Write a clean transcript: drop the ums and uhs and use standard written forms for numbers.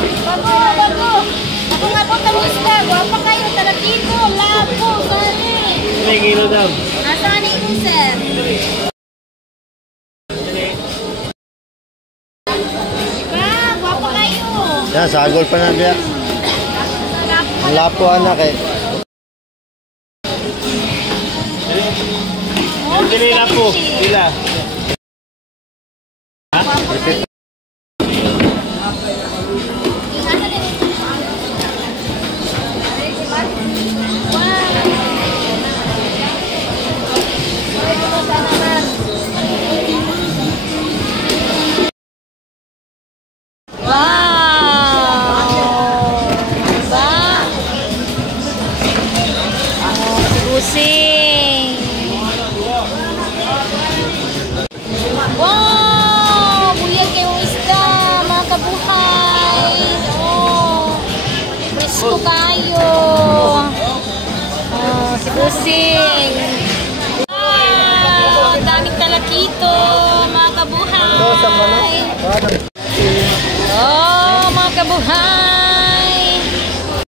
Bago, bago. Ako nga po tamista. Wapa kayo, talakito, lapo, sari. May kilo daw. Nasaan ito, sir? Diba? Wapa kayo. Yan, sagol pa na biya. Ang lapo anak eh. Dili na po. Pila. Ha? Pusing. Wow! Buyag kayong isda, mga kabuhay. Oh, presko kayo. Oh, si Pusing.